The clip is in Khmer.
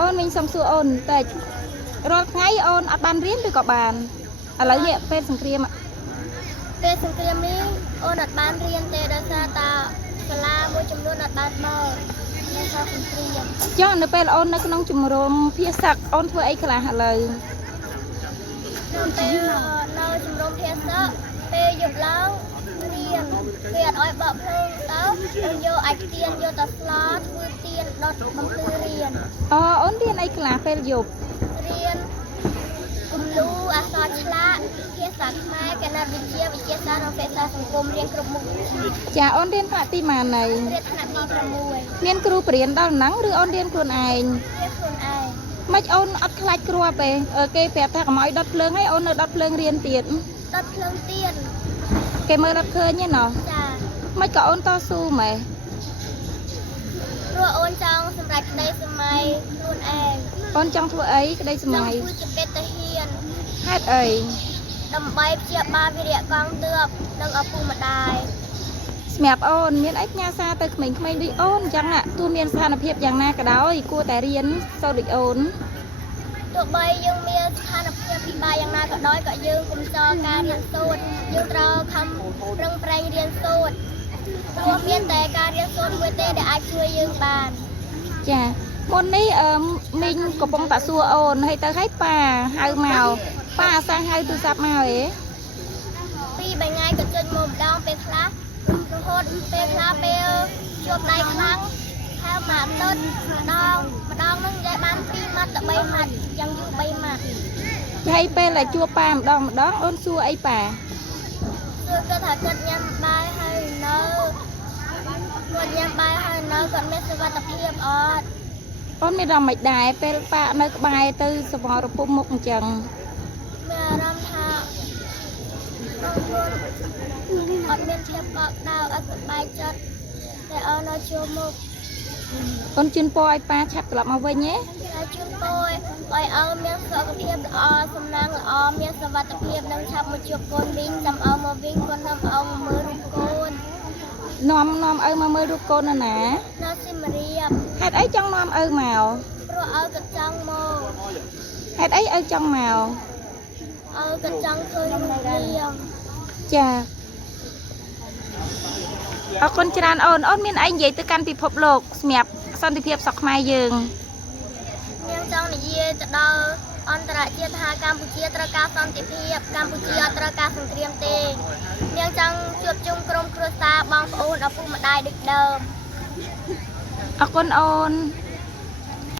អូនមិញសុំសួរអូនតែរាល់ថ្ងៃអូនអត់បានរៀនឬក៏បានឥឡូវនេះពេលសង្គ្រាមពេលសង្គ្រាមនេះអូនអត់បានរៀនទេដោយសារតាសាលាមួយចំនួនអត់បានបើកដោយសារសង្គ្រាមចុះនៅពេលអូននៅក្នុងជំរំភាសាអូនធ្វើអីខ្លះឥឡូវនៅពេលនៅជំរំភាសាពេលយប់ឡើងរៀនគេអត់ឲ្យបើកភ្លើងទៅអូនយកអាចទៀនយកទៅស្លាធ្វើទៀនដុតបំភ្លឺរៀនអូនរៀនអីខ្លះពេលយប់រៀនគំនូអក្សរឆ្លាក់ភាសាខ្មែរគណិតវិទ្យាវិទ្យាសាស្ត្រនិងភាសាសង្គមរៀនគ្រប់មុខចាអូនរៀនថ្នាក់ទីម៉ានណៃរៀនថ្នាក់ទី6មានគ្រូបរៀនដល់ហ្នឹងឬអូនរៀនខ្លួនឯងរៀនខ្លួនឯងមិនអូនអត់ខ្លាចគ្រាប់ទេគេប្រាប់ថាកុំឲ្យដុតភ្លើងឲ្យអូននៅដុតភ្លើងរៀនទៀតដុតភ្លើងទៀតគេមើលអត់ឃើញទេណោះចាមិនក៏អូនតស៊ូម៉េចព្រោះអូនចង់សម្រេចក្តីសម័យខ្លួនឯងអូនចង់ធ្វើអីក្តីសម័យធ្វើជាបេតាហ៊ានហេតុអីដើម្បីព្យាបាលវីរៈកងទ័ពនិងឪពុកម្ដាយសម្រាប់អូនមានអីផ្ញើសារទៅក្មេងៗដូចអូនអញ្ចឹងទោះមានស្ថានភាពយ៉ាងណាក៏ដោយគួរតែរៀនសូត្រដូចអូនទោះបីយើងមានស្ថានភាពពិបាកយ៉ាងណាក៏ដោយក៏យើងកុំចោលការរៀនសូត្រយើងត្រូវខំប្រឹងប្រែងរៀនសូត្រព្រោះមានតែការរៀនសូត្រមួយទេដែលអាចជួយយើងបានចាមុននេះមីងកំពុងតាសួរអូនហើយទៅឲ្យប៉ាហៅមកប៉ាអាសាហៅទូរស័ព្ទមកហ៎ពីរថ្ងៃក៏ចុចមកម្ដងពេលខ្លះរហូតពេលខ្លះពេលជួបដៃខ្លាំងហៅមកទឹតម្ដងហ្នឹងនិយាយបាន2ម៉ាត់ទៅ3ម៉ាត់យ៉ាងយូរ3ម៉ាត់ហើយពេលដែលជួបប៉ាម្ដងអូនសួរអីប៉ាគឺគាត់ថាគាត់ញ៉ាំបាយហើយនៅគាត់ញ៉ាំបាយហើយនៅគាត់មានសុវត្ថិភាពអត់អូនមានអារម្មណ៍មិនដែរពេលប៉ានៅក្បែរទៅសមរភូមិមុខអញ្ចឹងមានអារម្មណ៍ថាខ្លួនអត់មានភាពកក់ក្ដៅអត់សប្បាយចិត្តតែអូននៅជួរមុខអូនជូនពរឲ្យប៉ាឆាប់ត្រឡប់មកវិញទេហើយជូនពរឲ្យអូនមានសុខភាពល្អសំណាងល្អមានសុវត្ថិភាពនិងឆាប់មកជួបកូនវិញចាំអូនមកវិញកូននាំអូនមកមើលរូបកូននាំឪមកមើលរូបកូននៅណានៅសៀមរាបហេតុអីចង់នាំឪមកព្រោះឪក៏ចង់មកហេតុអីឪចង់មកឪក៏ចង់ឃើញរូបនាងចាអរគុណច្រើនអូនមានអីនិយាយទៅកាន់ពិភពលោកសម្រាប់សន្តិភាពស្រុកខ្មែរយើងនាងចង់និយាយទៅដល់អន្តរជាតិថាកម្ពុជាត្រូវការសន្តិភាពកម្ពុជាអត់ត្រូវការសង្គ្រាមទេនាងចង់ជួបជុំក្រុមគ្រួសារបងប្អូនឪពុកម្ដាយដូចដើមអរគុណអូន